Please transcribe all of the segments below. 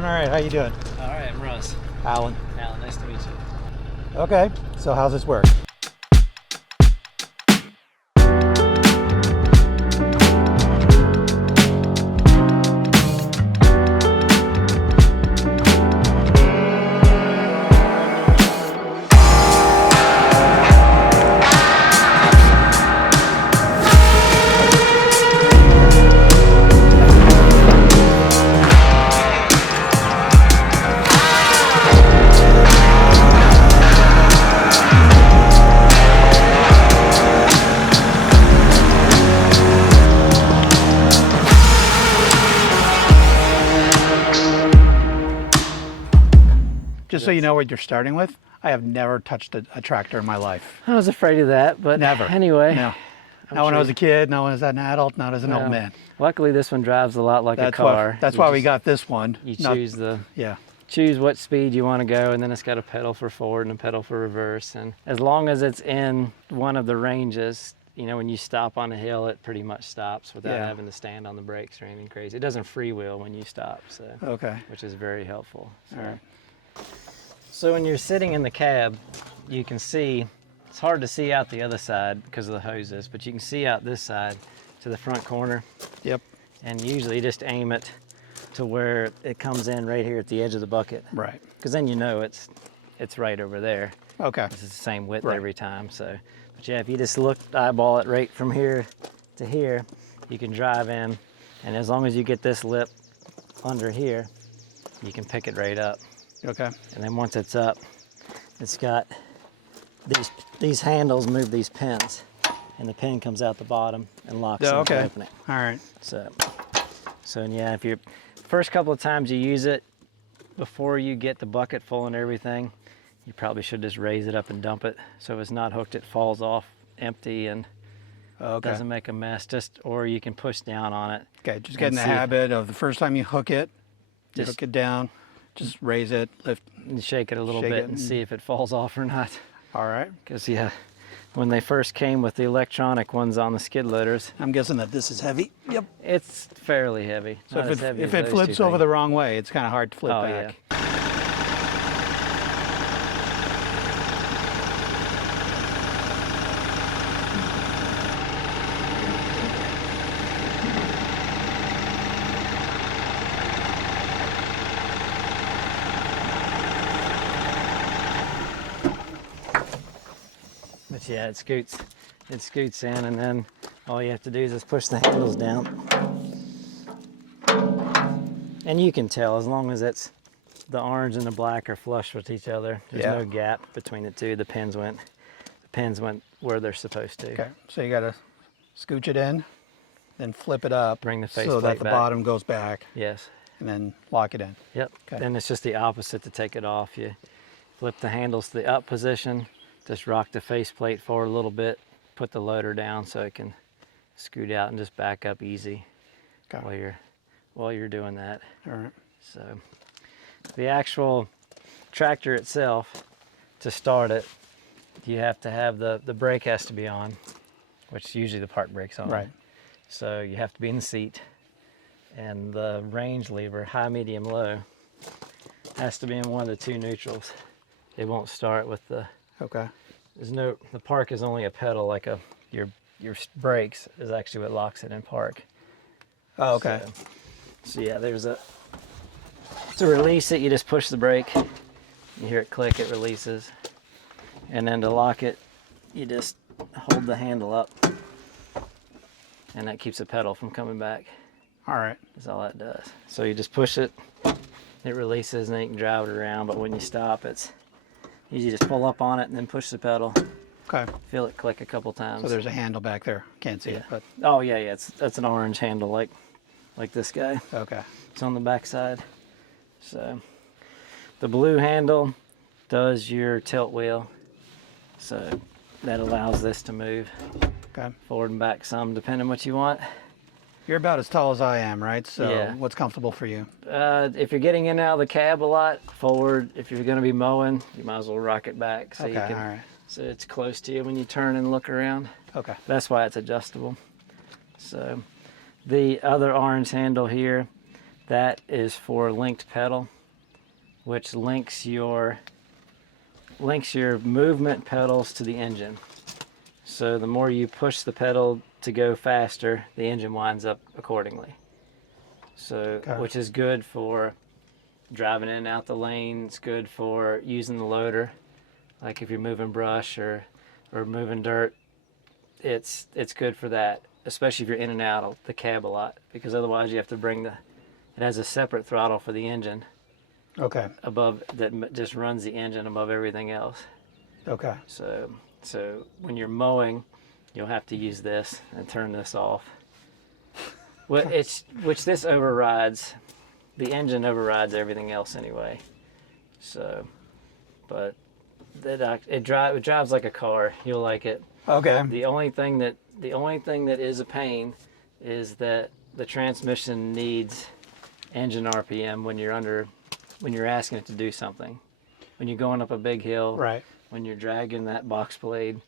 doing all right. How you doing? All right, I'm Russ. Alan. Alan, nice to meet you. Okay, so how's this work? Just so you know what you're starting with, I have never touched a tractor in my life. I was afraid of that, but Never. anyway. No. Not when I was a kid, not when I was an adult, not as an old man. Luckily, this one drives a lot like a car. That's why we got this one. You choose what speed you want to go, and then it's got a pedal for forward and a pedal for reverse. And as long as it's in one of the ranges, you know, when you stop on a hill, it pretty much stops without having to stand on the brakes or anything crazy. It doesn't freewheel when you stop, so which is very helpful. So. All right. So when you're sitting in the cab, you can see, it's hard to see out the other side because of the hoses, but you can see out this side to the front corner. Yep. And usually you just aim it to where it comes in right here at the edge of the bucket. Right. Because then you know it's right over there. Okay. It's the same width every time. So, but yeah, if you just eyeball it right from here to here, you can drive in, and as long as you get this lip under here, you can pick it right up. Okay. And then once it's up, it's got these handles move these pins, and the pin comes out the bottom and locks into the opening. All right. So yeah, if you're first couple of times you use it, before you get the bucket full and everything, you probably should just raise it up and dump it. So if it's not hooked, it falls off empty and doesn't make a mess. Or you can push down on it. Okay, just get in the habit of the first time you hook it, hook it down. Just raise it, lift. And shake it a little bit and see if it falls off or not. All right. Because, when they first came with the electronic ones on the skid loaders. I'm guessing that this is heavy. Yep. It's fairly heavy. So if it flips over the wrong way, it's kind of hard to flip back. Yeah. But yeah, it scoots in, and then all you have to do is just push the handles down. And you can tell, as long as the orange and the black are flush with each other, there's no gap between the two. The pins went where they're supposed to. Okay, so you gotta scooch it in, then flip it up, bring the faceplate so that the back. bottom goes back. Yes. And then lock it in. Yep. Okay. Then it's just the opposite to take it off. You flip the handles to the up position. Just rock the faceplate forward a little bit, put the loader down so it can scoot out and just back up easy while you're doing that. All right. So the actual tractor itself, to start it, you have to have the brake has to be on, which usually the park brake's on. Right. So you have to be in the seat, and the range lever, high, medium, low, has to be in one of the two neutrals. It won't start with the the park is only a pedal, like your brakes is actually what locks it in park. Oh, okay. So yeah, to release it, you just push the brake. You hear it click, it releases. And then to lock it, you just hold the handle up, and that keeps the pedal from coming back. All right. That's all that does. So you just push it, it releases, and then you can drive it around. But when you stop, it's usually just pull up on it and then push the pedal. Okay. Feel it click a couple times. So there's a handle back there. Can't see it, but oh yeah, that's an orange handle like this guy. Okay. It's on the back side. So the blue handle does your tilt wheel. So that allows this to move forward and back some, depending on what you want. You're about as tall as I am, right? So what's comfortable for you? If you're getting in and out of the cab a lot, forward. If you're going to be mowing, you might as well rock it back so you can, all right. So it's close to you when you turn and look around. Okay. That's why it's adjustable. So the other orange handle here That is for linked pedal, which links your movement pedals to the engine. So the more you push the pedal to go faster, the engine winds up accordingly. So, which is good for driving in and out the lane. It's good for using the loader, like if you're moving brush or moving dirt. It's good for that, especially if you're in and out of the cab a lot, because otherwise you have to bring it has a separate throttle for the engine. Okay. Above that just runs the engine above everything else. Okay. So when you're mowing, you'll have to use this and turn this off. Which this overrides. The engine overrides everything else anyway. So, but it drives like a car. You'll like it. Okay. The only thing that is a pain is that the transmission needs engine RPM when you're asking it to do something. When you're going up a big hill, right? When you're dragging that box blade,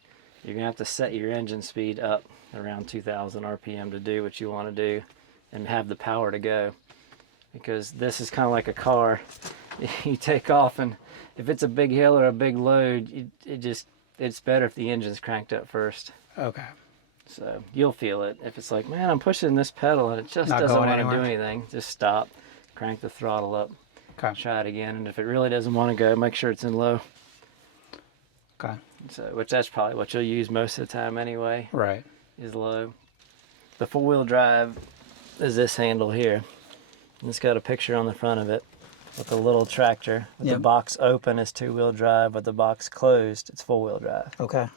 you're gonna have to set your engine speed up around 2,000 RPM to do what you want to do, and have the power to go. Because this is kind of like a car. You take off, and if it's a big hill or a big load, it's better if the engine's cranked up first. Okay. So you'll feel it. If it's like, man, I'm pushing this pedal and it just doesn't want to do anything, just stop, crank the throttle up, try it again. And if it really doesn't want to go, make sure it's in low. Okay. So, which that's probably what you'll use most of the time anyway. Right. Is low. The 4-wheel drive is this handle here. And it's got a picture on the front of it with a little tractor. With the box open is 2-wheel drive, with the box closed, it's 4-wheel drive. Okay.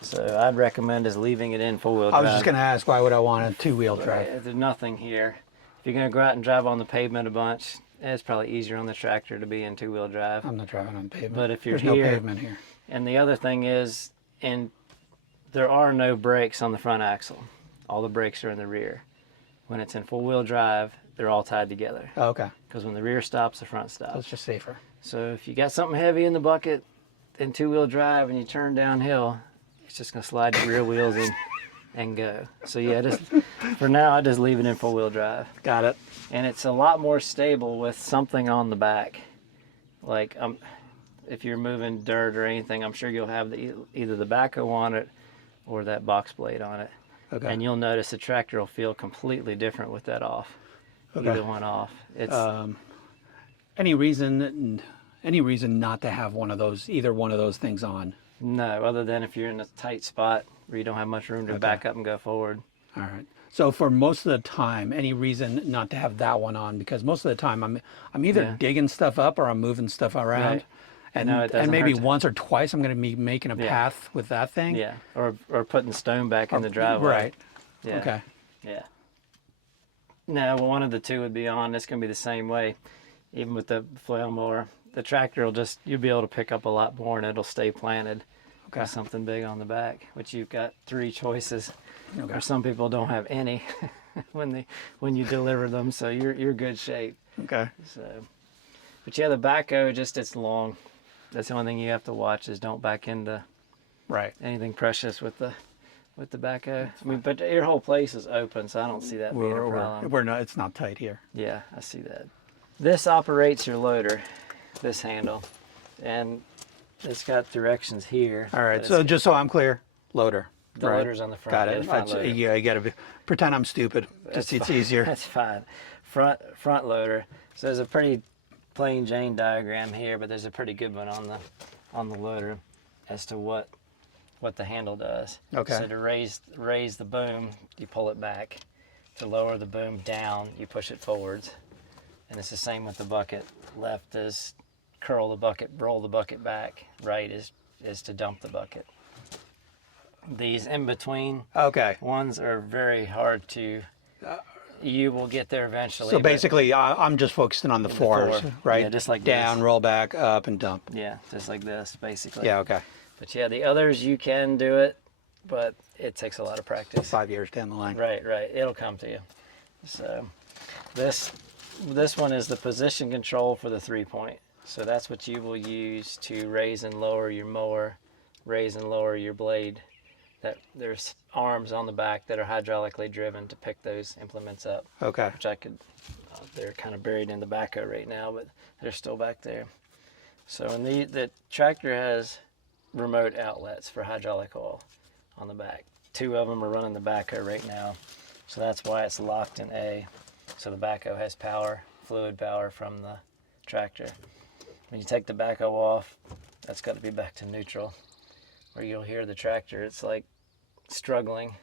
So I'd recommend is leaving it in 4-wheel drive. I was just going to ask, why would I want a 2-wheel drive? Right, there's nothing here. If you're going to go out and drive on the pavement a bunch, it's probably easier on the tractor to be in 2-wheel drive. I'm not driving on pavement. But if you're There's here, no pavement here. And the other thing is, there are no brakes on the front axle. All the brakes are in the rear. When it's in 4-wheel drive, they're all tied together. Oh, okay. Because when the rear stops, the front stops. So it's just safer. So if you got something heavy in the bucket in 2-wheel drive and you turn downhill, it's just going to slide your rear wheels in and go. So yeah, for now, I just leave it in 4-wheel drive. Got it. And it's a lot more stable with something on the back. Like if you're moving dirt or anything, I'm sure you'll have either the backhoe on it or that box blade on it. Okay. And you'll notice the tractor will feel completely different with that off. Okay. Either one off. It's any reason not to have either one of those things on? No, other than if you're in a tight spot where you don't have much room to back up and go forward. All right. So for most of the time, any reason not to have that one on? Because most of the time I'm either digging stuff up or I'm moving stuff around. Right. And maybe once or twice I'm going to be making a path with that thing. Yeah, or putting stone back in the driveway. Right. Yeah. Okay. Yeah. No, one of the two would be on. It's going to be the same way. Even with the flail mower, the tractor you'll be able to pick up a lot more and it'll stay planted. Okay. With something big on the back, which you've got 3 choices. Okay. Or some people don't have any when you deliver them, so you're good shape. Okay. So, but yeah, the backhoe it's long. That's the only thing you have to watch is don't back into anything precious with the backhoe. I mean, but your whole place is open, so I don't see that being a problem. It's not tight here. Yeah, I see that. This operates your loader, this handle, and it's got directions here. All right, so just so I'm clear, loader. The loader's on the front. Got it. You got to pretend I'm stupid. It's easier. That's fine. Front loader. So there's a pretty plain Jane diagram here, but there's a pretty good one on the loader as to what the handle does. Okay. So to raise the boom, you pull it back. To lower the boom down, you push it forwards. And it's the same with the bucket. Left is curl the bucket, roll the bucket back. Right is to dump the bucket. These in between ones are very hard to. You will get there eventually. So basically, I'm just focusing on the fours, right? Yeah, just like down, this. Roll back, up, and dump. Yeah, just like this, basically. Yeah, okay. But yeah, the others you can do it, but it takes a lot of practice. 5 years down the line. Right. It'll come to you. So this one is the position control for the 3-point. So that's what you will use to raise and lower your mower, raise and lower your blade that there's arms on the back that are hydraulically driven to pick those implements up. Okay. Which I could, they're kind of buried in the backhoe right now, but they're still back there. So and the tractor has remote outlets for hydraulic oil on the back. 2 of them are running the backhoe right now. So that's why it's locked in A. So the backhoe has power, fluid power from the tractor. When you take the backhoe off, that's got to be back to neutral, where you'll hear the tractor, it's like struggling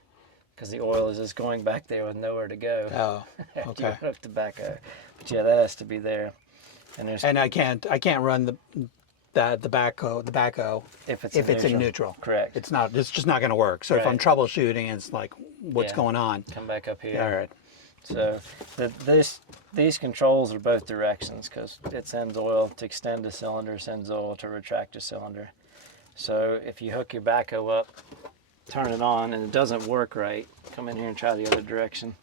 because the oil is just going back there with nowhere to go. Oh, After okay. you hook the backhoe. But yeah, that has to be there. And I can't run the backhoe if it's in neutral. Correct. It's just not going to work. So if I'm troubleshooting, it's like, what's going on? Come back up here. All right. So these controls are both directions, because it sends oil to extend the cylinder, sends oil to retract the cylinder. So if you hook your backhoe up, turn it on, and it doesn't work right, come in here and try the other direction,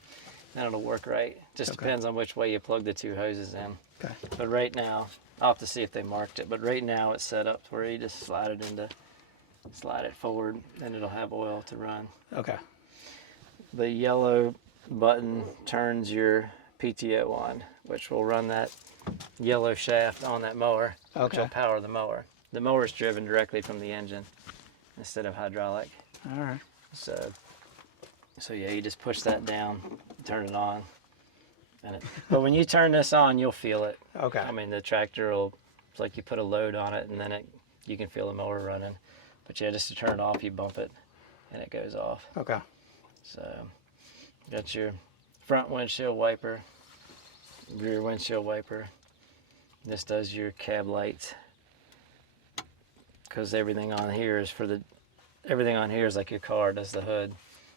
then it'll work right. Just depends on which way you plug the 2 hoses in. Okay. But right now, I'll have to see if they marked it, but right now it's set up where you just slide it forward, and it'll have oil to run. Okay. The yellow button turns your PTO on, which will run that yellow shaft on that mower, which will power the mower. The mower is driven directly from the engine instead of hydraulic. All right. So yeah, you just push that down, turn it on. But when you turn this on, you'll feel it. Okay. I mean, the tractor will, it's like you put a load on it, and then you can feel the mower running. But yeah, just to turn it off, you bump it, and it goes off. Okay. So, got your front windshield wiper, rear windshield wiper. This does your cab lights, because everything on here is like your car does the hood,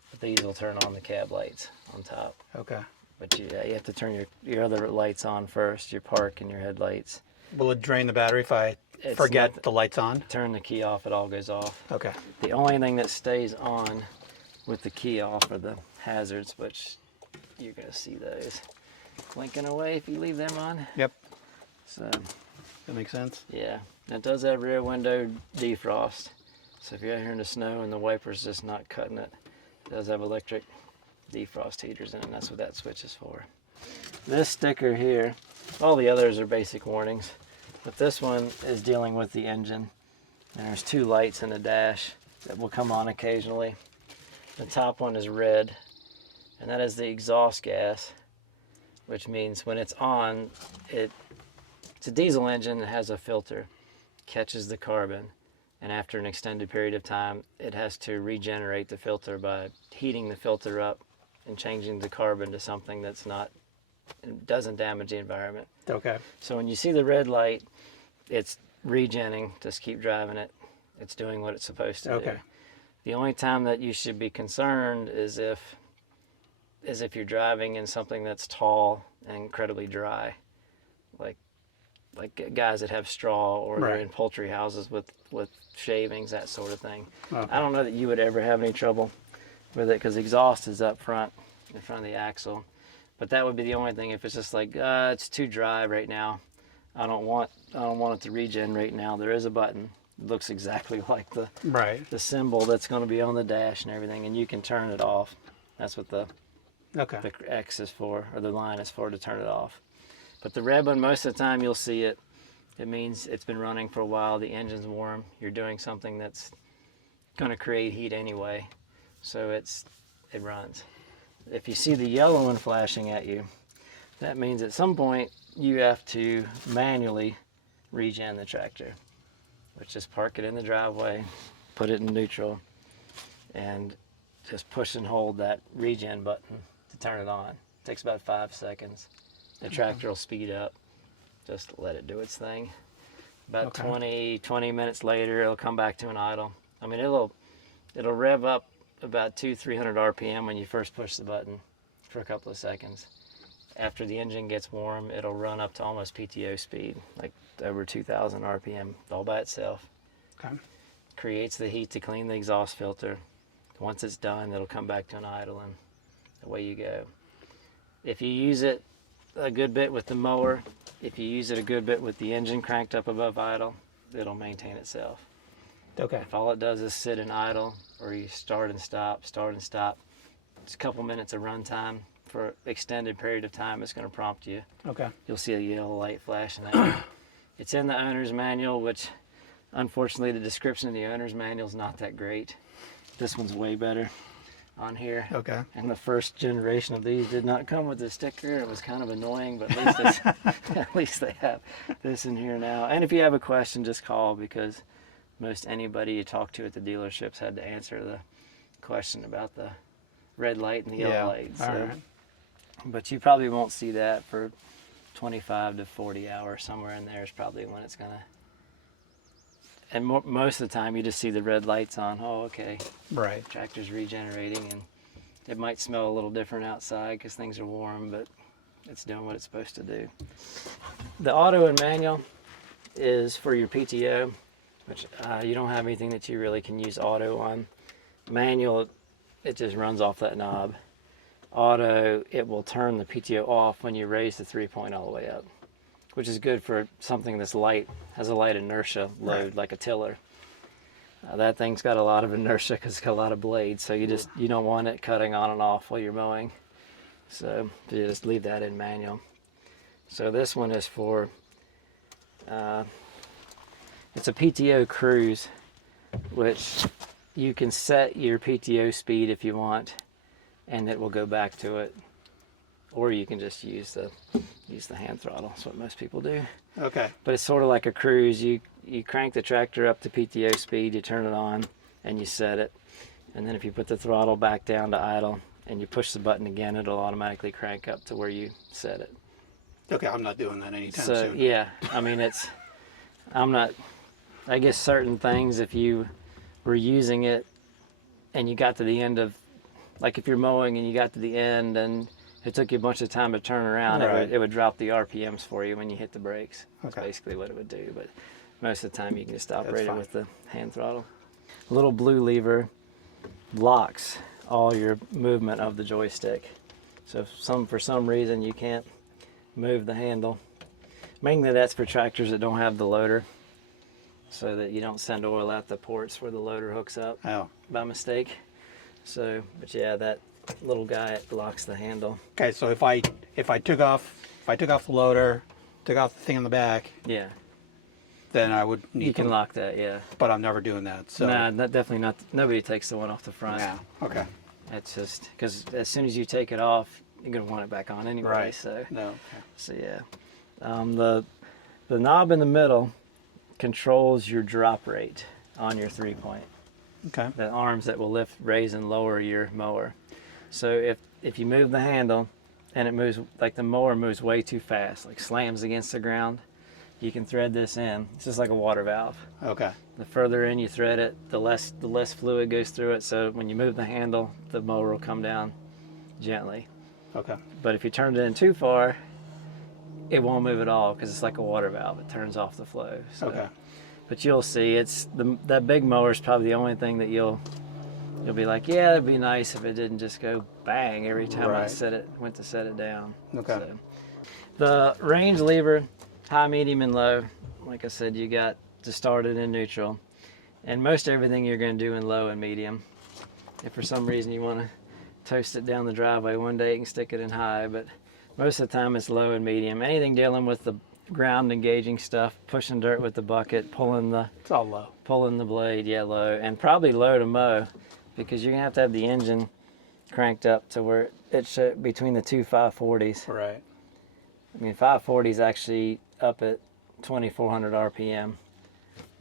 but these will turn on the cab lights on top. Okay. But you have to turn your other lights on first, your park and your headlights. Will it drain the battery if I forget the lights on? Turn the key off, it all goes off. Okay. The only thing that stays on with the key off are the hazards, which you're going to see those blinking away if you leave them on. Yep. So that makes sense. Yeah, and it does have rear window defrost. So if you're out here in the snow and the wiper's just not cutting it, it does have electric defrost heaters in it, and that's what that switch is for. This sticker here, all the others are basic warnings, but this one is dealing with the engine. And there's 2 lights in the dash that will come on occasionally. The top one is red, and that is the exhaust gas, which means when it's on, it's a diesel engine that has a filter, catches the carbon, and after an extended period of time, it has to regenerate the filter by heating the filter up and changing the carbon to something that's not, doesn't damage the environment. Okay. So when you see the red light, it's regenning. Just keep driving it. It's doing what it's supposed to do. The only time that you should be concerned is if you're driving in something that's tall and incredibly dry, like guys that have straw, or they're in poultry houses with shavings, that sort of thing. Okay. I don't know that you would ever have any trouble with it, because exhaust is up front, in front of the axle. But that would be the only thing. If it's just like it's too dry right now, I don't want it to regen right now, there is a button. It looks exactly like the symbol that's going to be on the dash and everything, and you can turn it off. That's what the X is for, or the line is for, to turn it off. But the red one, most of the time you'll see it. It means it's been running for a while, the engine's warm, you're doing something that's going to create heat anyway, so it runs. If you see the yellow one flashing at you, that means at some point you have to manually regen the tractor, which is park it in the driveway, put it in neutral, and just push and hold that regen button to turn it on. It takes about 5 seconds. The tractor will speed up. Just let it do its thing. About 20 minutes later, it'll come back to an idle. I mean, it'll rev up about 200-300 RPM when you first push the button for a couple of seconds. After the engine gets warm, it'll run up to almost PTO speed, like over 2,000 RPM all by itself. Okay. Creates the heat to clean the exhaust filter. Once it's done, it'll come back to an idle, and away you go. If you use it a good bit with the mower, if you use it a good bit with the engine cranked up above idle, it'll maintain itself. Okay. If all it does is sit and idle, or you start and stop, it's a couple minutes of run time for an extended period of time. It's going to prompt you. Okay. You'll see a yellow light flashing at you. It's in the owner's manual, which unfortunately the description of the owner's manual is not that great. This one's way better on here. Okay. And the first generation of these did not come with a sticker. It was kind of annoying, but at least at least they have this in here now. And if you have a question, just call, because most anybody you talk to at the dealerships had to answer the question about the red light and the yellow light. So, all right. But you probably won't see that for 25 to 40 hours. Somewhere in there is probably when it's gonna. And most of the time, you just see the red lights on. Oh, okay. Right. Tractor's regenerating, and it might smell a little different outside because things are warm, but it's doing what it's supposed to do. The auto and manual is for your PTO, which you don't have anything that you really can use auto on. Manual, it just runs off that knob. Auto, it will turn the PTO off when you raise the 3-point all the way up, which is good for something that's light, has a light inertia load, right, like a tiller. That thing's got a lot of inertia because it's got a lot of blades, so you don't want it cutting on and off while you're mowing. So you just leave that in manual. So this one is for, it's a PTO cruise, which you can set your PTO speed if you want, and it will go back to it. Or you can just use the hand throttle. That's what most people do. Okay. But it's sort of like a cruise. You crank the tractor up to PTO speed, you turn it on, and you set it. And then if you put the throttle back down to idle and you push the button again, it'll automatically crank up to where you set it. Okay, I'm not doing that anytime so, soon. Yeah, I mean, I guess certain things, if you were using it and you got to the end of, like if you're mowing and you got to the end and it took you a bunch of time to turn around, right, it would drop the RPMs for you when you hit the brakes. That's okay, basically what it would do. But most of the time you can just operate That's it with the hand throttle. A little blue lever locks all your movement of the joystick. So if for some reason you can't move the handle, mainly that's for tractors that don't have the loader, so that you don't send oil out the ports where the loader hooks up by mistake. So, but yeah, that little guy locks the handle. Okay, so if I took off the loader, took off the thing in the back, yeah, then I would need. You can lock that, yeah. But I'm never doing that. So. Nah, definitely not. Nobody takes the one off the front. Yeah. Okay. It's just because as soon as you take it off, you're gonna want it back on anyway. Right. So. No. Okay. So yeah, the knob in the middle controls your drop rate on your 3-point. Okay. The arms that will lift, raise, and lower your mower. So if you move the handle and it moves, like the mower moves way too fast, like slams against the ground, you can thread this in. It's just like a water valve. Okay. The further in you thread it, the less fluid goes through it. So when you move the handle, the mower will come down gently. Okay. But if you turn it in too far, it won't move at all because it's like a water valve. It turns off the flow. So. Okay. But you'll see, that big mower is probably the only thing that you'll be like, yeah, it'd be nice if it didn't just go bang every time I went to set it down. Okay. So, the range lever, high, medium, and low. Like I said, you got to start it in neutral, and most everything you're going to do in low and medium. If for some reason you want to toast it down the driveway one day, you can stick it in high, but most of the time it's low and medium. Anything dealing with the ground engaging stuff, pushing dirt with the bucket, it's all low. Pulling the blade, yeah, low, and probably low to mow, because you're gonna have to have the engine cranked up to where it's between the two 540s. Right. I mean, 540 is actually up at 2,400 RPM,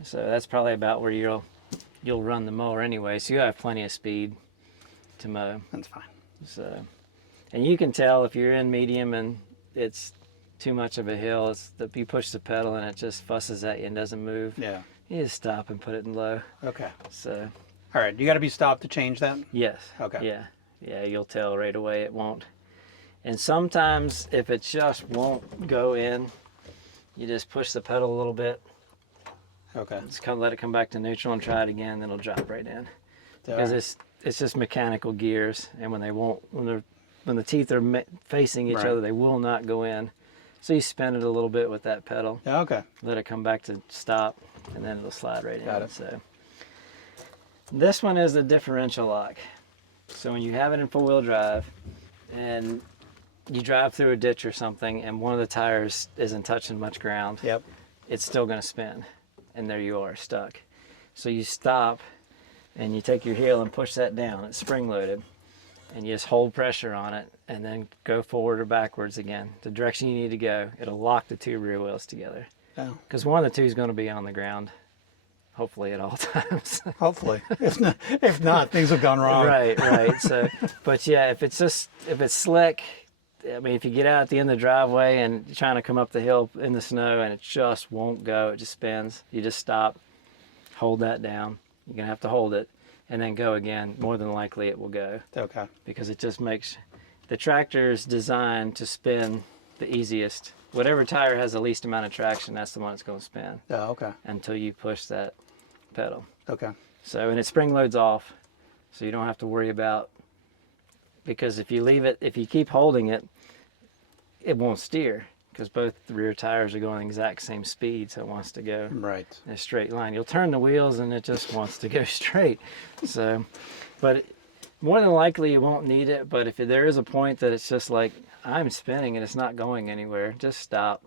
so that's probably about where you'll run the mower anyway. So you have plenty of speed to mow. That's fine. So, and you can tell if you're in medium and it's too much of a hill, you push the pedal and it just fusses at you and doesn't move. Yeah. You just stop and put it in low. Okay. So. All right. You got to be stopped to change that? Yes. Okay. Yeah. Yeah, you'll tell right away it won't. And sometimes if it just won't go in, you just push the pedal a little bit. Okay. Just let it come back to neutral and try it again, then it'll drop right in. Because it's just mechanical gears, and when the teeth are facing each other, they will not go in. So you spin it a little bit with that pedal. Yeah, okay. Let it come back to stop, and then it'll slide right in. Got it. So This one is a differential lock. So when you have it in four-wheel drive and you drive through a ditch or something and one of the tires isn't touching much ground, Yep. it's still going to spin. And there you are, stuck. So you stop and you take your heel and push that down. It's spring-loaded. And you just hold pressure on it and then go forward or backwards again. The direction you need to go, it'll lock the two rear wheels together. Because one of the two is going to be on the ground, hopefully at all times. Hopefully. If not, things have gone wrong. Right. So, but yeah, if it's slick, I mean, if you get out at the end of the driveway and you're trying to come up the hill in the snow and it just won't go, it just spins, you just stop, hold that down. You're going to have to hold it and then go again. More than likely it will go. Okay. Because it just makes, the tractor is designed to spin the easiest. Whatever tire has the least amount of traction, that's the one that's going to spin. Oh, okay. Until you push that pedal. Okay. So, and it spring loads off, so you don't have to worry about, because if you leave it, if you keep holding it, it won't steer, because both the rear tires are going the exact same speed, so it wants to go right in a straight line. You'll turn the wheels and it just wants to go straight. So, but more than likely you won't need it, but if there is a point that it's just like, I'm spinning and it's not going anywhere, just stop,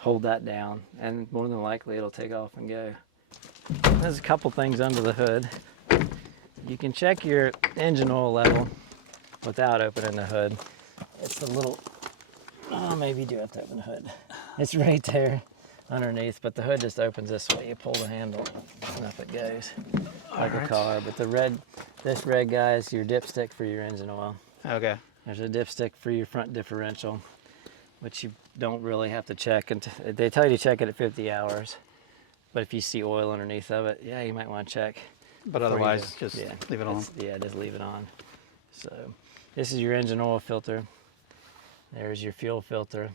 hold that down, and more than likely it'll take off and go. There's a couple things under the hood. You can check your engine oil level without opening the hood. It's a little, oh, maybe you do have to open the hood. It's right there underneath, but the hood just opens this way. You pull the handle and up it goes, like a car. But this red guy is your dipstick for your engine oil. Okay. There's a dipstick for your front differential, which you don't really have to check. They tell you to check it at 50 hours. But if you see oil underneath of it, yeah, you might want to check. But otherwise, just leave it on. Yeah, just leave it on. So this is your engine oil filter. There's your fuel filter.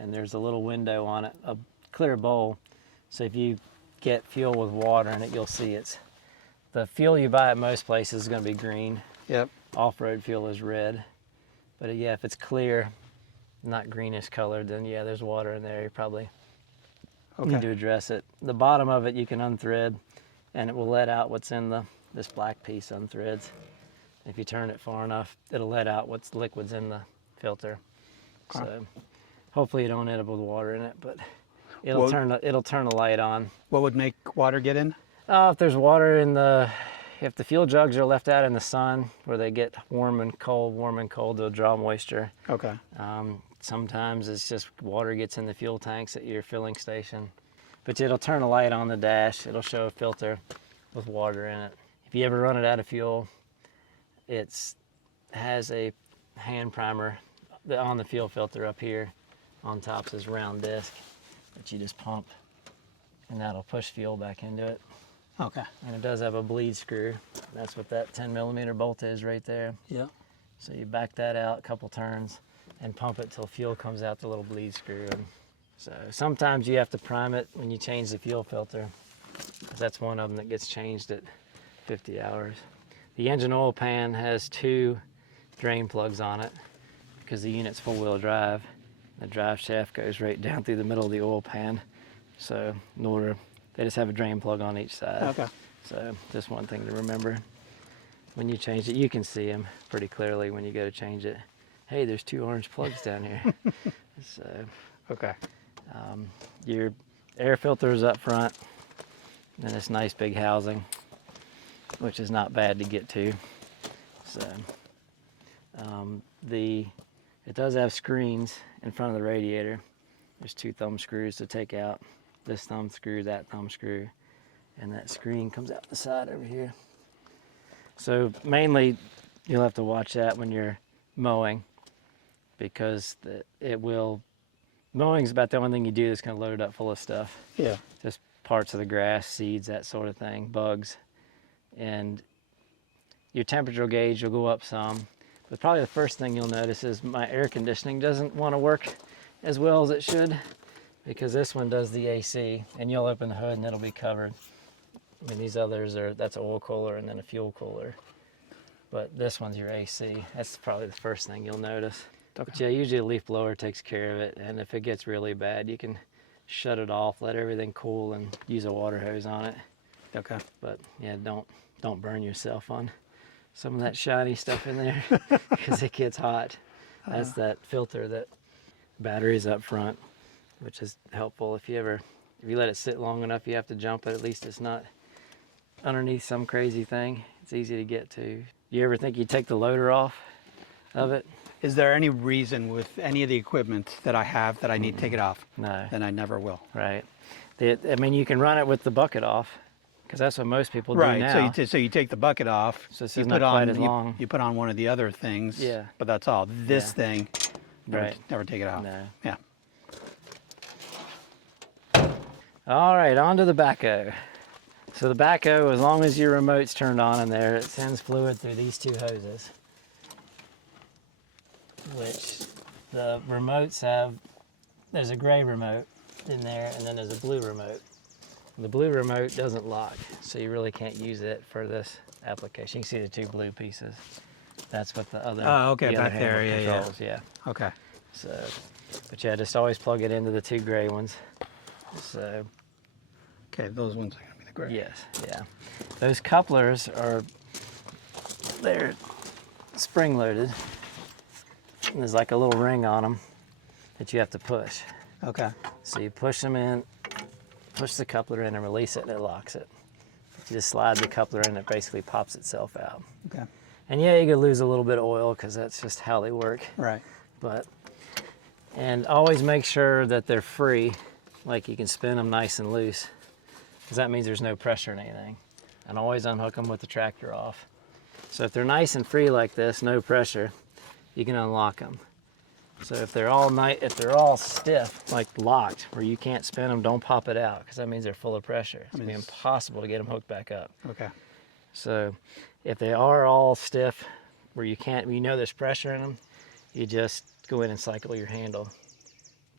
And there's a little window on it, a clear bowl. So if you get fuel with water in it, you'll see it's, the fuel you buy at most places is going to be green. Yep. Off-road fuel is red. But yeah, if it's clear, not greenish colored, then yeah, there's water in there. You probably need to address it. The bottom of it you can unthread and it will let out what's in this black piece unthreads. If you turn it far enough, it'll let out what's liquids in the filter. Okay. So hopefully you don't end up with water in it, but it'll turn the light on. What would make water get in? If there's water in if the fuel jugs are left out in the sun where they get warm and cold, they'll draw moisture. Okay. Sometimes it's just water gets in the fuel tanks at your filling station. But it'll turn a light on the dash. It'll show a filter with water in it. If you ever run it out of fuel, it has a hand primer on the fuel filter up here. On top is this round disc that you just pump, and that'll push fuel back into it. Okay. And it does have a bleed screw. That's what that 10mm bolt is right there. Yeah. So you back that out a couple turns and pump it till fuel comes out the little bleed screw. And so sometimes you have to prime it when you change the fuel filter, because that's one of them that gets changed at 50 hours. The engine oil pan has 2 drain plugs on it because the unit's four-wheel drive. The drive shaft goes right down through the middle of the oil pan. So they just have a drain plug on each side. Okay. So just one thing to remember. When you change it, you can see them pretty clearly when you go to change it. Hey, there's 2 orange plugs down here. So, okay. Your air filter is up front, and this nice big housing, which is not bad to get to. So, it does have screens in front of the radiator. There's 2 thumb screws to take out. This thumb screw, that thumb screw, and that screen comes out the side over here. So mainly, you'll have to watch that when you're mowing, because mowing's about the only thing you do that's going to load it up full of stuff. Yeah. Just parts of the grass, seeds, that sort of thing, bugs. And your temperature gauge will go up some. But probably the first thing you'll notice is my air conditioning doesn't want to work as well as it should, because this one does the AC, and you'll open the hood and it'll be covered. I mean, these others that's an oil cooler and then a fuel cooler. But this one's your AC. That's probably the first thing you'll notice. Okay. But yeah, usually a leaf blower takes care of it, and if it gets really bad, you can shut it off, let everything cool, and use a water hose on it. Okay. But yeah, don't don't burn yourself on some of that shiny stuff in there because it gets hot. That's that filter, that battery's up front, which is helpful. If you let it sit long enough, you have to jump it. At least it's not underneath some crazy thing. It's easy to get to. You ever think you'd take the loader off of it? Is there any reason with any of the equipment that I have that I need to take it off? No. Then I never will. Right. I mean, you can run it with the bucket off, because that's what most people do now. Right. So you take the bucket off. So it's not quite as long. You put on one of the other things. Yeah. But that's all. This thing, right. Never take it off. No. Yeah. All right, on to the backhoe. So the backhoe, as long as your remote's turned on in there, it sends fluid through these two hoses, which the remotes have. There's a gray remote in there, and then there's a blue remote. The blue remote doesn't lock, so you really can't use it for this application. You can see the two blue pieces. That's what the other. Oh, okay, back there, controls. Yeah. Okay. So, but yeah, just always plug it into the two gray ones. So. Okay, those ones are gonna be the gray. Yes, yeah. Those couplers they're spring loaded. And there's like a little ring on them that you have to push. Okay. So you push them in, push the coupler in and release it, and it locks it. You just slide the coupler in, it basically pops itself out. Okay. And yeah, you could lose a little bit of oil because that's just how they work. Right. And always make sure that they're free, like you can spin them nice and loose, because that means there's no pressure in anything. And always unhook them with the tractor off. So if they're nice and free like this, no pressure, you can unlock them. So if they're all stiff, like locked, where you can't spin them, don't pop it out, because that means they're full of pressure. It's gonna be impossible to get them hooked back up. Okay. So if they are all stiff, where you know there's pressure in them, you just go in and cycle your handle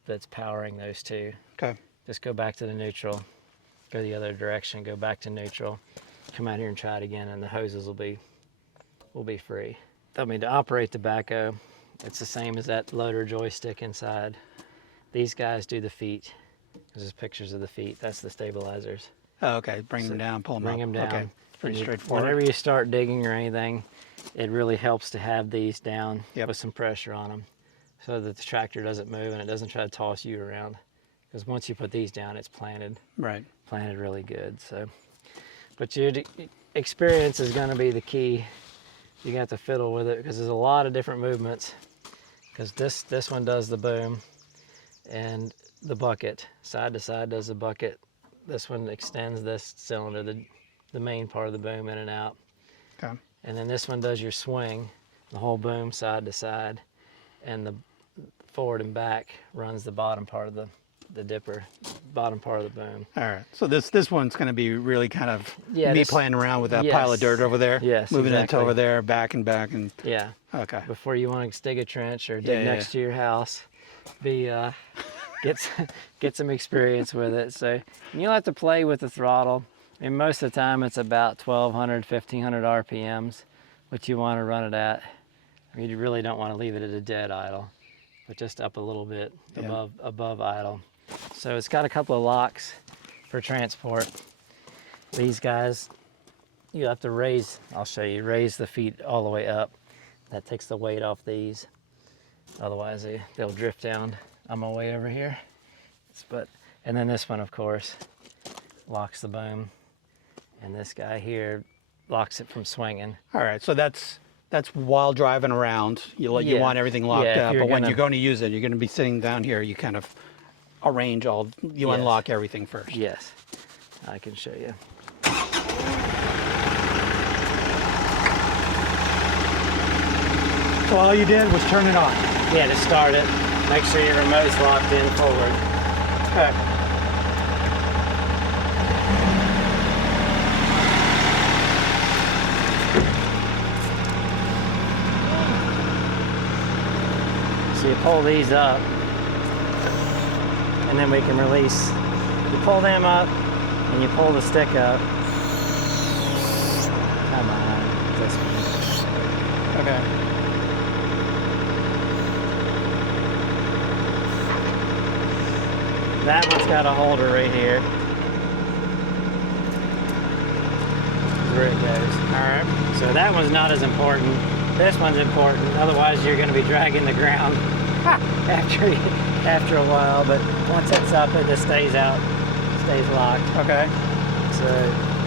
that's powering those two. Okay. Just go back to the neutral, go the other direction, go back to neutral, come out here and try it again, and the hoses will be free. I mean, to operate the backhoe, it's the same as that loader joystick inside. These guys do the feet. There's pictures of the feet. That's the stabilizers. Oh, okay. Bring them down, pull them up. Bring them down. Okay. Pretty straightforward. Whenever you start digging or anything, it really helps to have these down Yep. with some pressure on them, so that the tractor doesn't move and it doesn't try to toss you around. Because once you put these down, it's planted. Right. Planted really good. So, but your experience is going to be the key. You got to fiddle with it, because there's a lot of different movements. Because this one does the boom, and the bucket side to side does the bucket. This one extends this cylinder, the main part of the boom, in and out. Okay. And then this one does your swing, the whole boom side to side, and the forward and back runs the bottom part of the dipper, bottom part of the boom. All right. So this one's going to be really kind of me playing around with that pile of dirt over there. Yes, moving exactly. it over there, back and back, and yeah. Okay. Before you want to dig a trench or dig next to your house, get some experience with it. So you'll have to play with the throttle. And most of the time it's about 1,200, 1,500 RPMs, what you want to run it at. I mean, you really don't want to leave it at a dead idle, but just up a little bit above idle. So it's got a couple of locks for transport. These guys, you have to raise, I'll show you, raise the feet all the way up. That takes the weight off these. Otherwise they'll drift down on my way over here. And then this one, of course, locks the boom. And this guy here locks it from swinging. All right, so that's while driving around. You want everything locked up, but when you're going to use it, you're going to be sitting down here. You kind of arrange unlock everything first. Yes, I can show you. So all you did was turn it on. Yeah, to start it. Make sure your remote's locked in forward. Okay. So you pull these up, and then we can release. You pull them up, and you pull the stick up. Come on, this one. Okay. That one's got a holder right here. where it goes. All right. So that one's not as important. This one's important. Otherwise, you're going to be dragging the ground after a while. But once it's up, it just stays out, stays locked. Okay. So.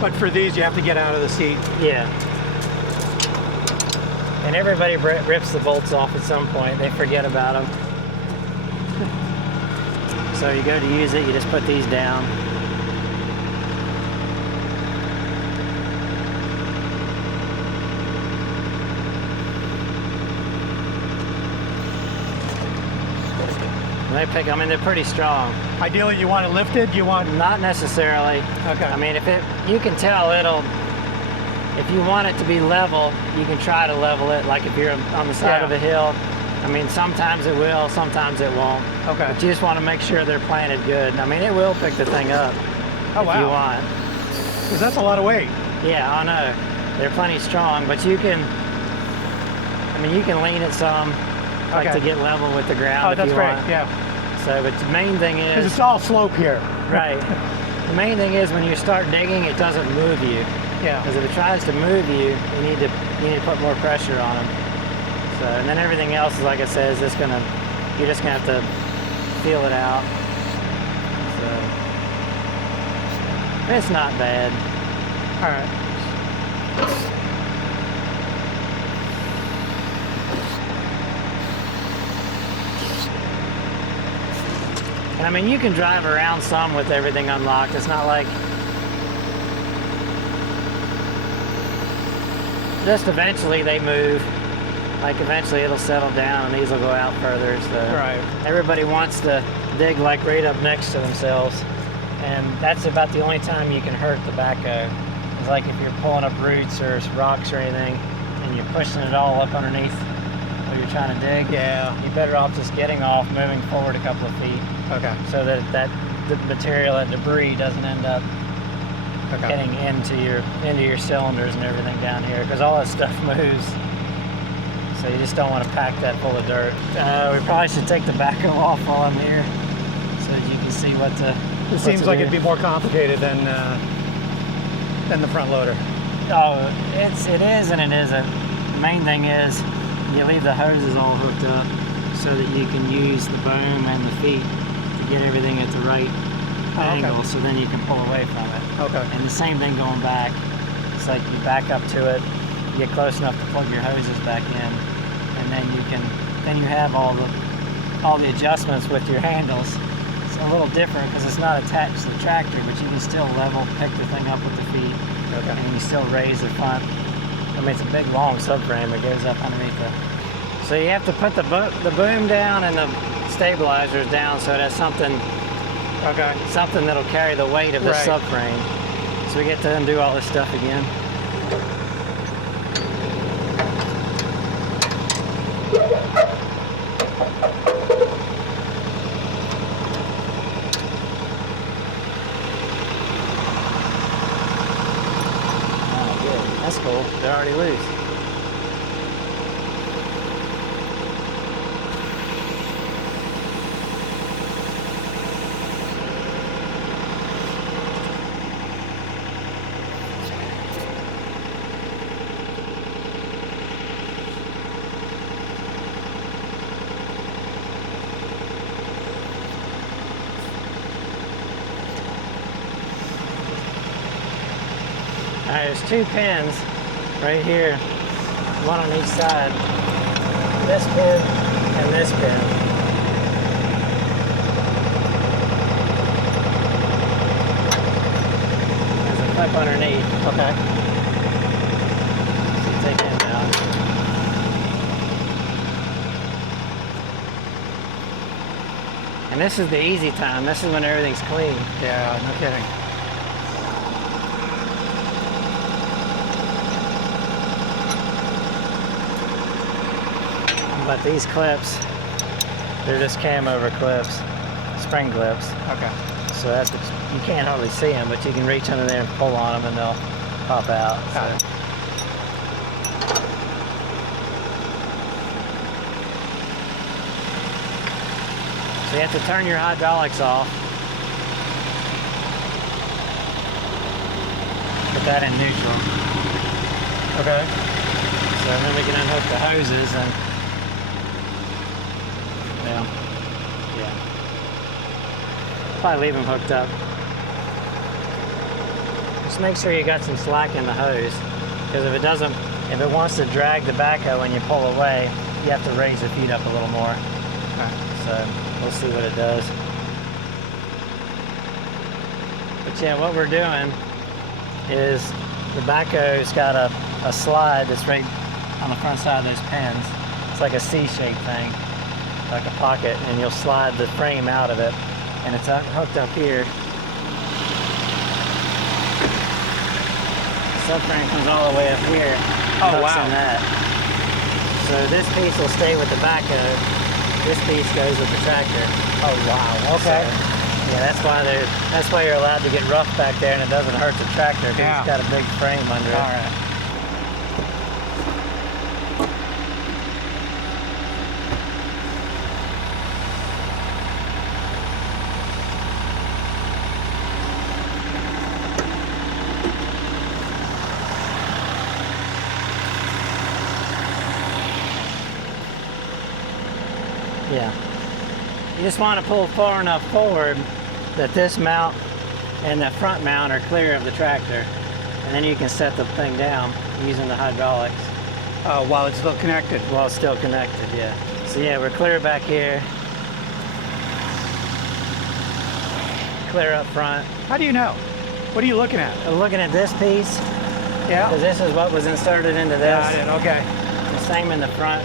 But for these, you have to get out of the seat. Yeah. And everybody rips the bolts off at some point. They forget about them. So you go to use it, you just put these down. And they pick, I mean, they're pretty strong. Ideally, you want it lifted? You want... Not necessarily. Okay. I mean, you can tell if you want it to be level, you can try to level it, like if you're on the side of a hill. I mean, sometimes it will, sometimes it won't. Okay. But you just want to make sure they're planted good. I mean, it will pick the thing up if you want. Because that's a lot of weight. Yeah, I know. They're plenty strong, but you can, I mean, you can lean it some, like to get level with the ground if you want. Oh, that's great, yeah. So, but the main thing is... Because it's all slope here. Right. The main thing is when you start digging, it doesn't move you. Yeah. Because if it tries to move you, you need to put more pressure on them. So, and then everything else is, like I said, is just gonna, you're just gonna have to feel it out. So it's not bad. All right. And I mean, you can drive around some with everything unlocked. It's not like, just eventually they move. Like eventually it'll settle down and these will go out further. So right. Everybody wants to dig like right up next to themselves. And that's about the only time you can hurt the backhoe. It's like if you're pulling up roots or rocks or anything and you're pushing it all up underneath where you're trying to dig. Yeah. You're better off just getting off, moving forward a couple of feet. Okay. So that the material, that debris doesn't end up getting into your cylinders and everything down here, because all that stuff moves. So you just don't want to pack that full of dirt. We probably should take the backhoe off while I'm here, so that you can see what to. It seems like it'd be more complicated than the front loader. Oh, it is and it isn't. The main thing is you leave the hoses all hooked up so that you can use the boom and the feet to get everything at the right angle, so then you can pull away from it. Okay. And the same thing going back. It's like you back up to it, you get close enough to plug your hoses back in, and then you have all the adjustments with your handles. It's a little different because it's not attached to the tractor, but you can still level, pick the thing up with the feet, and you still raise the front. I mean, it's a big, long subframe that goes up underneath the. So you have to put the boom down and the stabilizers down so it has something that'll carry the weight of the subframe. So we get to undo all this stuff again. Oh, good. That's cool. They're already loose. Alright, there's two pins right here, one on each side. This pin and this pin. There's a clip underneath. Okay. So you take that out. And this is the easy time. This is when everything's clean. Yeah, no kidding. But these clips, they're just cam over clips, spring clips. Okay. So that's what you can't hardly see them, but you can reach under there and pull on them and they'll pop out. So. So you have to turn your hydraulics off. Put that in neutral. Okay. So then we can unhook the hoses and, yeah. Probably leave them hooked up. Just make sure you got some slack in the hose, because if it wants to drag the backhoe when you pull away, you have to raise the feet up a little more. Okay. So we'll see what it does. But yeah, what we're doing is the backhoe's got a slide that's right on the front side of those pins. It's like a C-shaped thing, like a pocket, and you'll slide the frame out of it, and it's hooked up here. The subframe comes all the way up here. Oh, wow. In that. So this piece will stay with the backhoe. This piece goes with the tractor. Oh wow. Okay. So, yeah, that's why you're allowed to get rough back there, and it doesn't hurt the tractor because it's got a big frame under it. All right. Yeah. You just want to pull far enough forward that this mount and the front mount are clear of the tractor, and then you can set the thing down using the hydraulics. While it's still connected. While it's still connected, yeah. So yeah, we're clear back here. Clear up front. How do you know? What are you looking at? We're looking at this piece. Yeah. Because this is what was inserted into this. Got it. Okay. The same in the front.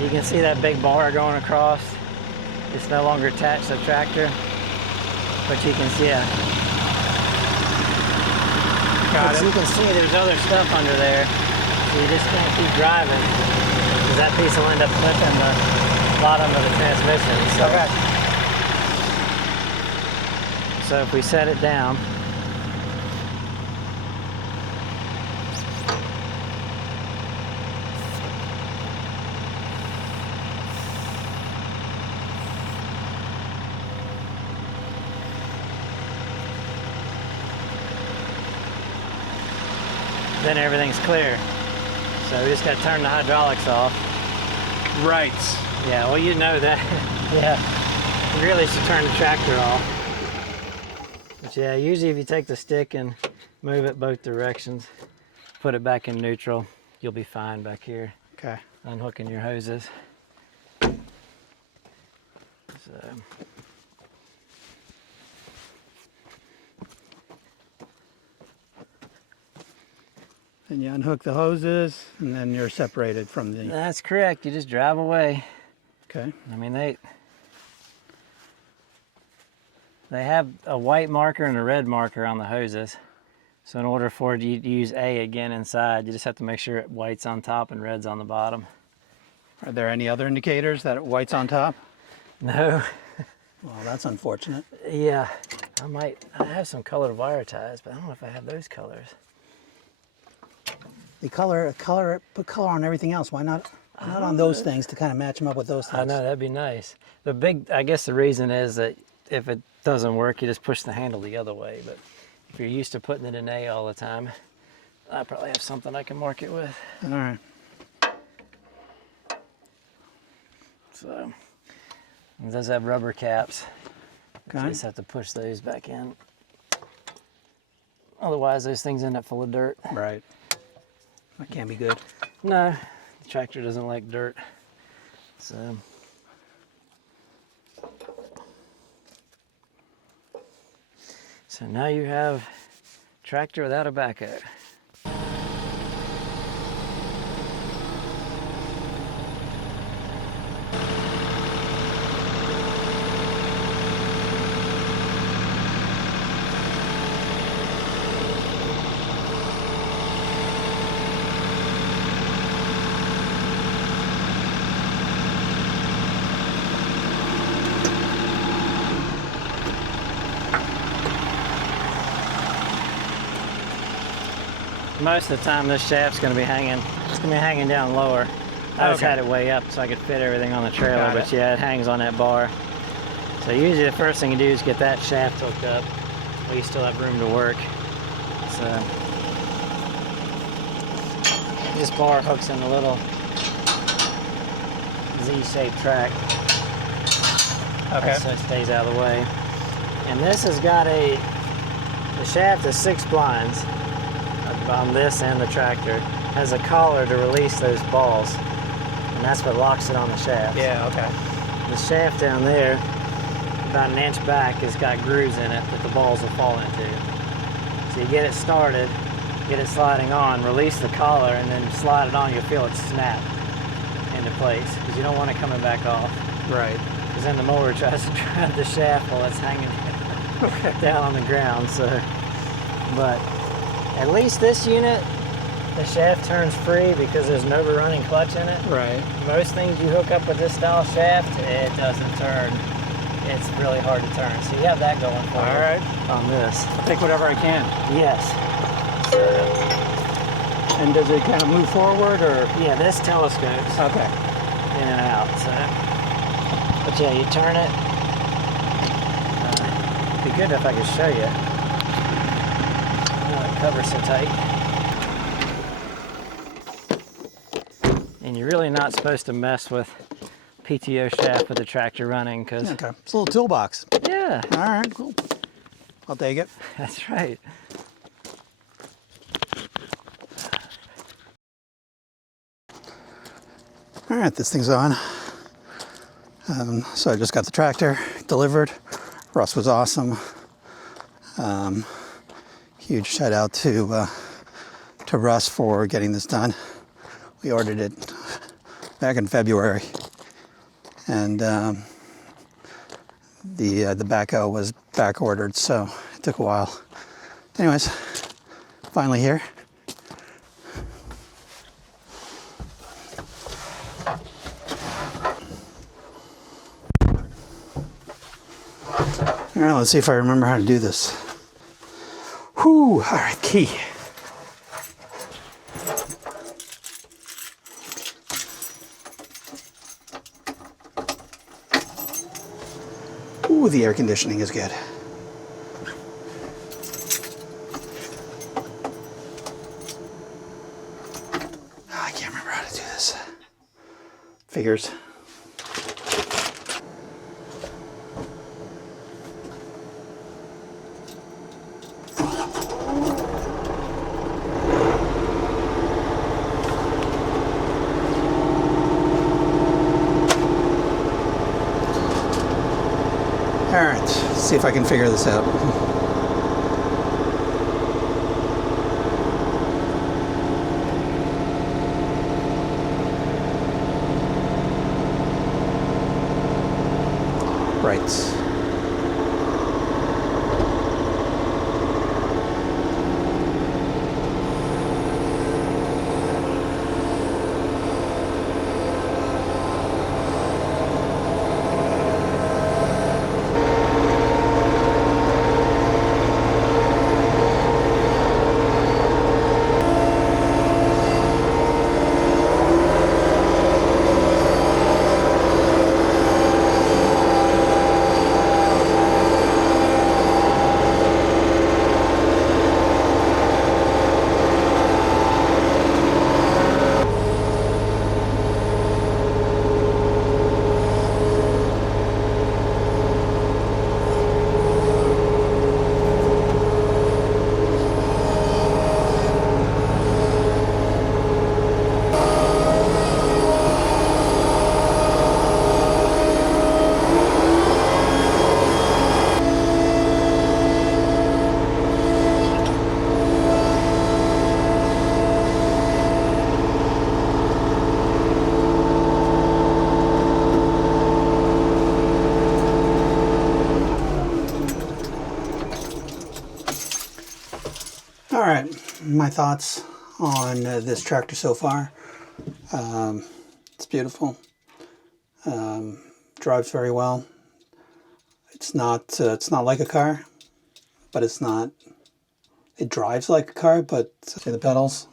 You can see that big bar going across. It's no longer attached to the tractor, but you can see You can see there's other stuff under there, so you just can't keep driving, because that piece will end up clipping the bottom of the transmission. So, so if we set it down, then everything's clear. So we just got to turn the hydraulics off. Right. Yeah, well, you know that. Yeah, you really should turn the tractor off. But yeah, usually if you take the stick and move it both directions, put it back in neutral, you'll be fine back here. Okay. Unhooking your hoses. So. Then you unhook the hoses, and then you're separated from the... That's correct. You just drive away. Okay. I mean, they have a white marker and a red marker on the hoses. So in order for you to use A again inside, you just have to make sure white's on top and red's on the bottom. Are there any other indicators that white's on top? No. Well, that's unfortunate. Yeah. I have some colored wire ties, but I don't know if I have those colors. The put color on everything else. Why not on those things to kind of match them up with those things? I know, that'd be nice. I guess the reason is that if it doesn't work, you just push the handle the other way. But if you're used to putting it in A all the time, I probably have something I can mark it with. All right. So, it does have rubber caps. Okay. So you just have to push those back in. Otherwise, those things end up full of dirt. Right. That can't be good. No, the tractor doesn't like dirt. So now you have a tractor without a backhoe. Most of the time this shaft's going to be hanging down lower. I just had it way up so I could fit everything on the trailer, but yeah, it hangs on that bar. So usually the first thing you do is get that shaft hooked up while you still have room to work. So This bar hooks in a little Z-shaped track. Okay. So it stays out of the way. And this has got the shaft is 6 blinds on this and the tractor. Has a collar to release those balls. And that's what locks it on the shaft. Yeah, okay. The shaft down there, about an inch back, has got grooves in it that the balls will fall into. So you get it started, get it sliding on, release the collar, and then slide it on, you'll feel it snap into place, because you don't want it coming back off. Right. Because then the mower tries to drive the shaft while it's hanging down on the ground. So, but at least this unit, the shaft turns free because there's an overrunning clutch in it. Right. Most things you hook up with this style shaft, it doesn't turn. It's really hard to turn. So you have that going for you. All right. On this. I'll take whatever I can. Yes. So, and does it kind of move forward or? Yeah, this telescopes. Okay. In and out. So, but yeah, you turn it. It'd be good if I could show you. The cover's so tight. And you're really not supposed to mess with PTO shaft with the tractor running, because okay. It's a little toolbox. Yeah. All right, cool. I'll take it. That's right. All right, this thing's on. So I just got the tractor delivered. Russ was awesome. Huge shout out to Russ for getting this done. We ordered it back in February, and the backhoe was back ordered, so it took a while. Anyways, finally here. All right, let's see if I remember how to do this. Whew, all right, key. Ooh, the air conditioning is good. I can't remember how to do this. Figures. All right, let's see if I can figure this out. Right. All right, my thoughts on this tractor so far. It's beautiful. Drives very well. It's not like a car, but it's not. It drives like a car, but see the pedals,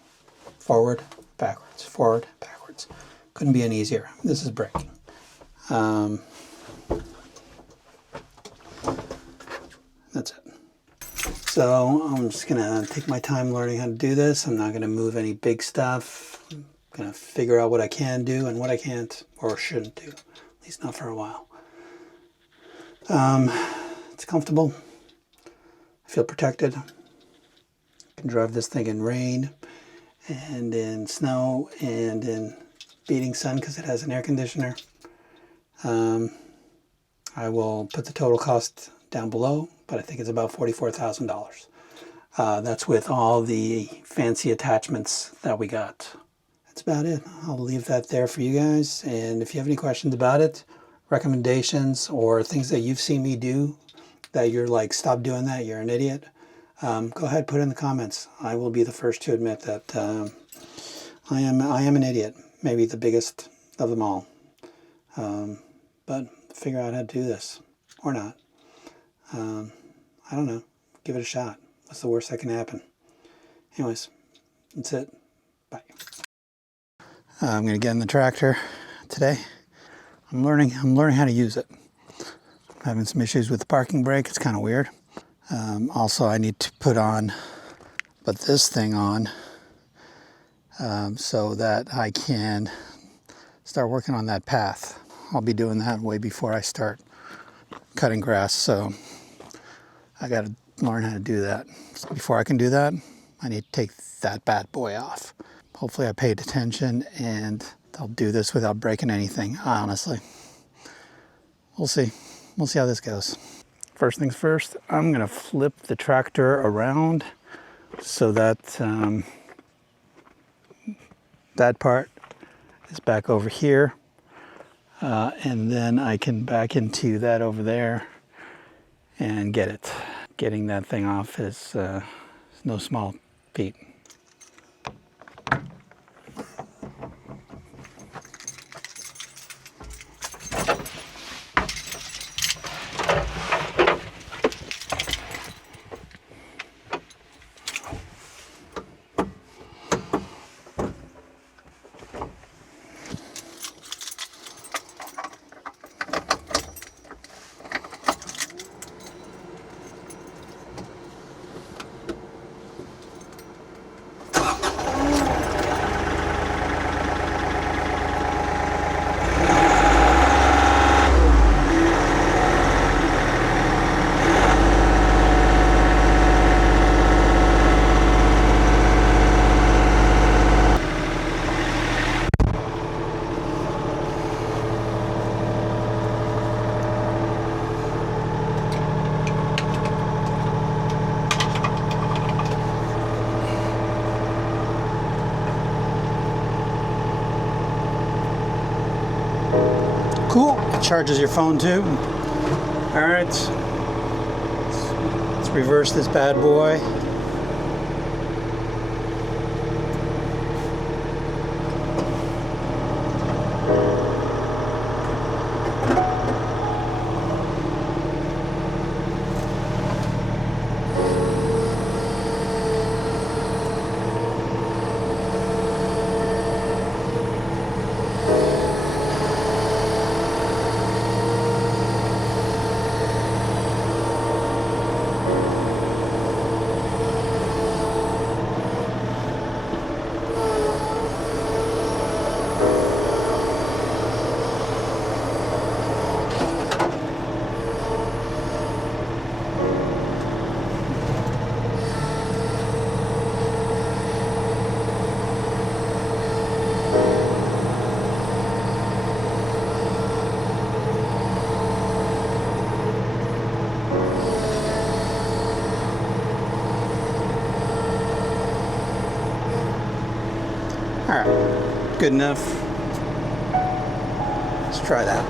forward, backwards, forward, backwards. Couldn't be any easier. This is braking. That's it. So I'm just gonna take my time learning how to do this. I'm not gonna move any big stuff. I'm gonna figure out what I can do and what I can't or shouldn't do, at least not for a while. It's comfortable. I feel protected. I can drive this thing in rain and in snow and in beating sun because it has an air conditioner. I will put the total cost down below, but I think it's about $44,000. That's with all the fancy attachments that we got. That's about it. I'll leave that there for you guys. And if you have any questions about it, recommendations, or things that you've seen me do that you're like, stop doing that, you're an idiot, go ahead, put it in the comments. I will be the first to admit that I am an idiot, maybe the biggest of them all. But figure out how to do this, or not. I don't know. Give it a shot. What's the worst that can happen? Anyways, that's it. Bye. I'm going to get in the tractor today. I'm learning how to use it. I'm having some issues with the parking brake. It's kind of weird. Also, I need to put this thing on so that I can start working on that path. I'll be doing that way before I start cutting grass, so I got to learn how to do that. So before I can do that, I need to take that bad boy off. Hopefully I paid attention and I'll do this without breaking anything, honestly. We'll see. We'll see how this goes. First things first, I'm going to flip the tractor around so that that part is back over here. And then I can back into that over there and get it. Getting that thing off is no small feat. Cool, it charges your phone too. All right, let's reverse this bad boy. All right, good enough. Let's try that.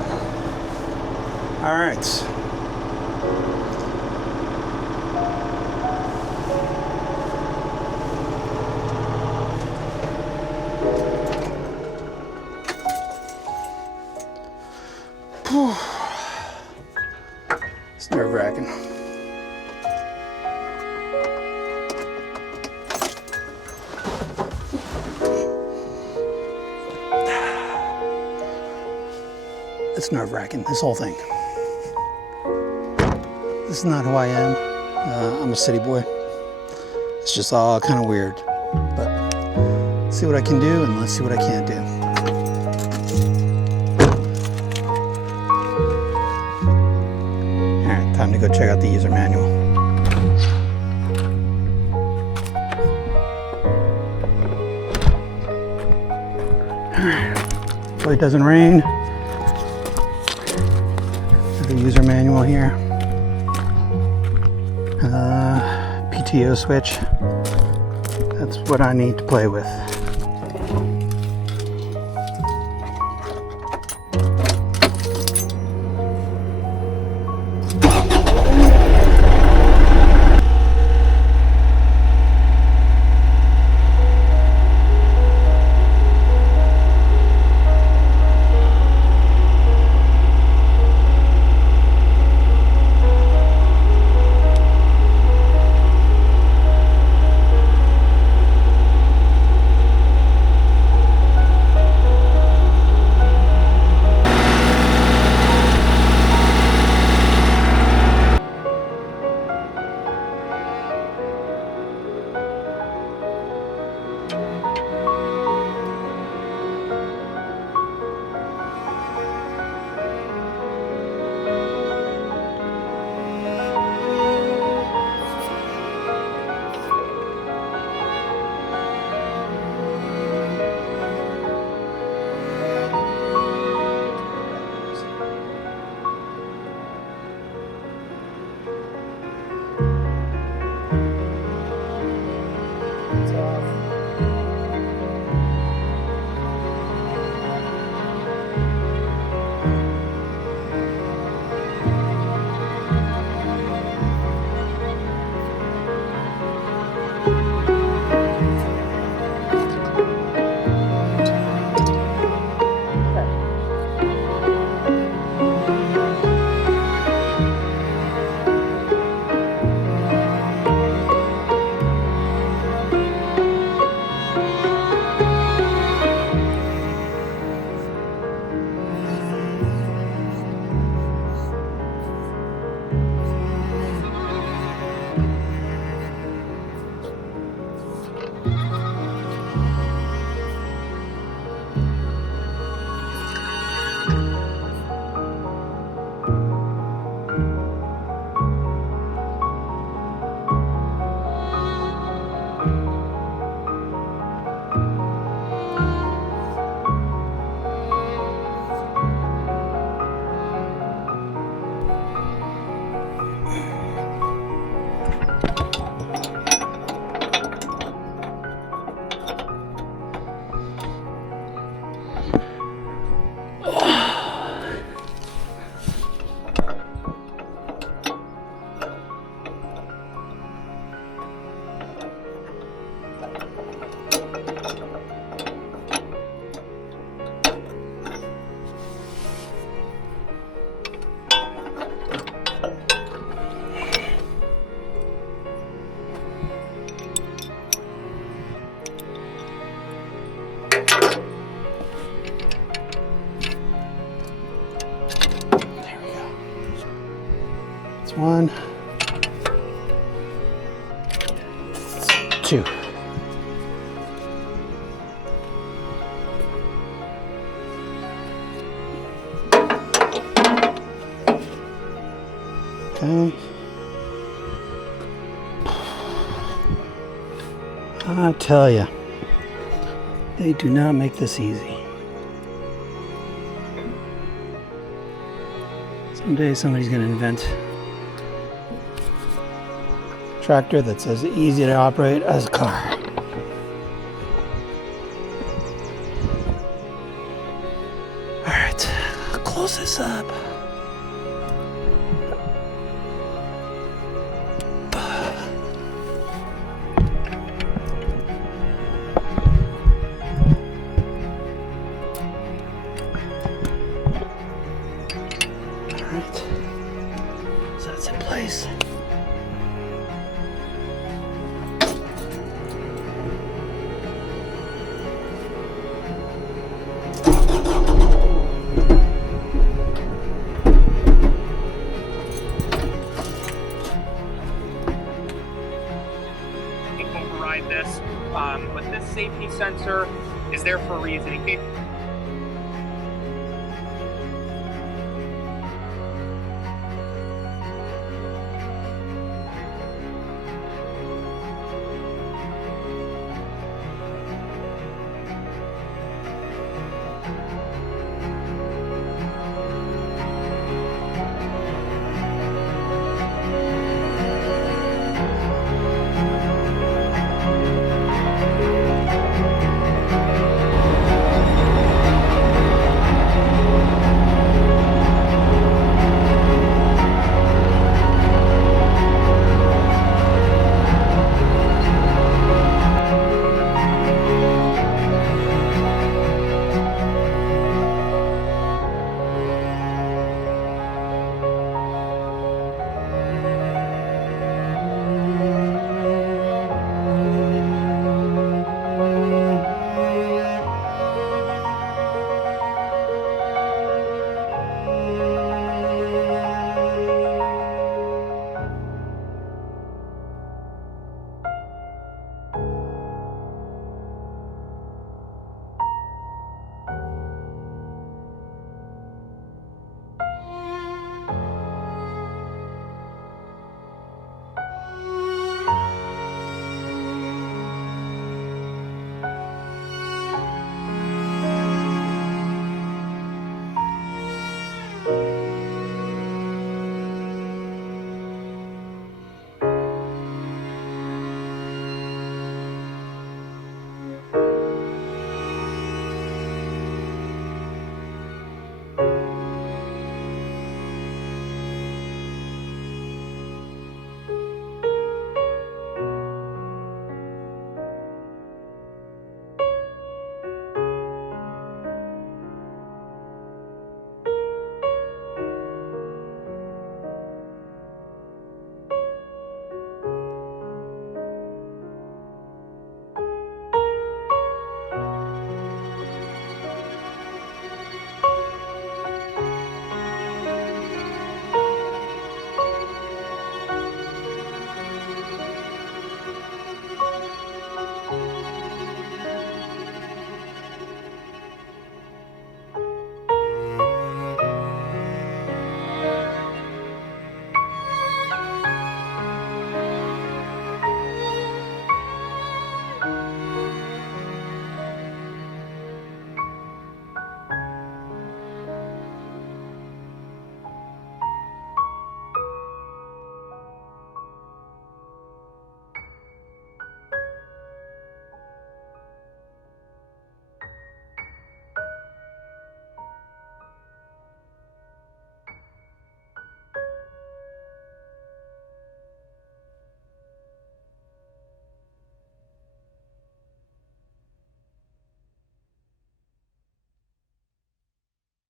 All right. It's nerve-wracking. It's nerve-wracking, this whole thing. This is not who I am. I'm a city boy. It's just all kind of weird. But let's see what I can do and let's see what I can't do. All right, time to go check out the user manual. Hopefully it doesn't rain. The user manual here. PTO switch. That's what I need to play with. One, two. Okay. I tell you, they do not make this easy. Someday somebody's going to invent a tractor that's as easy to operate as a car. All right, close this up. So that's in place. ride this, but this safety sensor is there for a reason. In case